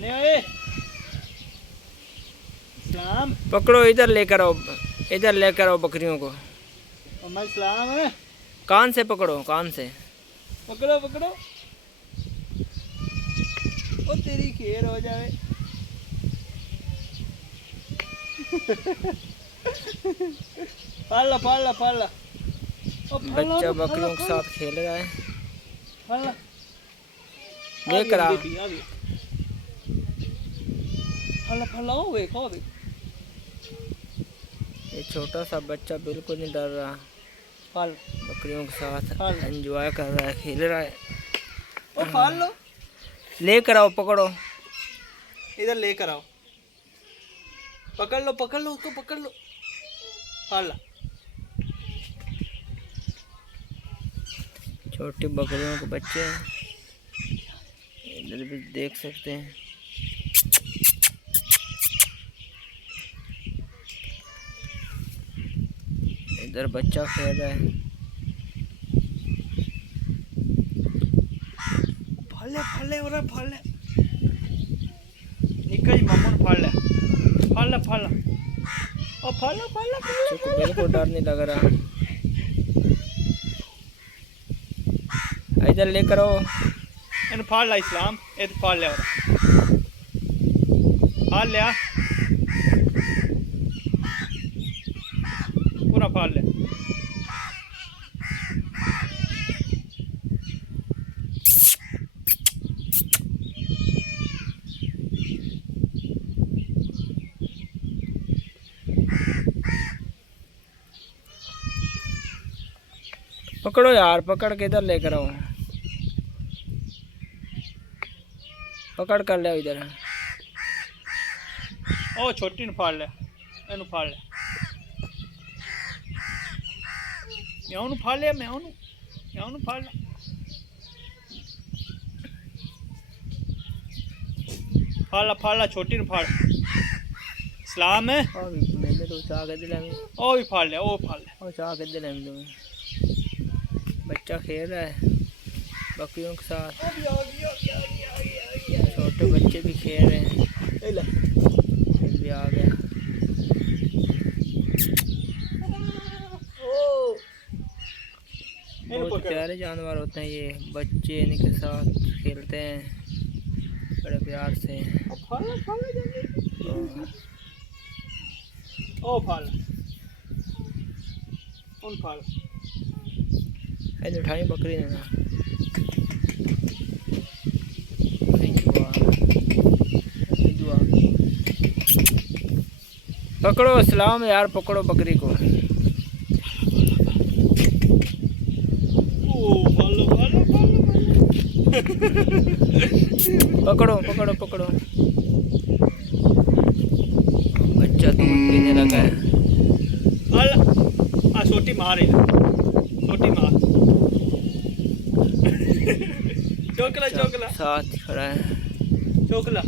आने ओए इस्लाम। पकड़ो, इधर लेकर आओ, इधर लेकर आओ बकरियों को। अम्मा इस्लाम है। कान से पकड़ो, कान से पकड़ो पकड़ो। ओ तेरी खैर हो जाए। पाला पाला पाला। बच्चा बकरियों के साथ खेल रहा है। पाला लेकर आ। पाला पाला ओ वे को वे। ये छोटा सा बच्चा बिल्कुल नहीं डर रहा, पाल बकरियों के साथ एंजॉय कर रहा है, खेल रहा है। ओ पाल लो। लेकर आओ, पकड़ो, इधर लेकर आओ। पकड़ लो उसको पकड़ लो। पाला छोटी बकरियों के बच्चे हैं, इधर भी देख सकते हैं। इधर बच्चा खेल रहा है। फाले फाले हो रहा फाले। निकल मामून फाले फाला फाला। ओ फाला फाला बच्चे को बिल्कुल डर नहीं लग रहा। इधर लेकर आओ। इन फाड़ ला इस्लाम। ए तो फाड़ लिया फाड़ लिया पूरा फाड़ लिया। पकड़ो यार, पकड़ के इधर लेकर आओ, पकड़ कर ले इधर। ओ छोटी ने फाड़ लिया, एनु फाड़ लिया, म्याऊ नु फाड़ लिया, म्याऊ नु फाड़ लिया। फाड़ ला छोटी ने फाड़। इस्लाम है मैंने तो चाह के दिला में। ओ भी फाड़ लिया, ओ फाड़ लिया, और चाह के दिला में तुम्हें। बच्चा खेल रहा है बकरियों के साथ। छोटे बच्चे भी खेल रहे हैं। ये भी आ गया। बहुत प्यारे जानवर होते हैं ये, बच्चे इनके साथ खेलते हैं बड़े प्यार से। ओ फाड़ उन फाड़। ऐसे उठाई बकरी ने ना। पकड़ो इस्लाम यार, पकड़ो बकरी को। पकड़ो पकड़ो पकड़ो। बच्चा दूध पीने लगा है। छोटी मार है, छोटी मार। चोकला चोकला साथ खड़ा है। चोकला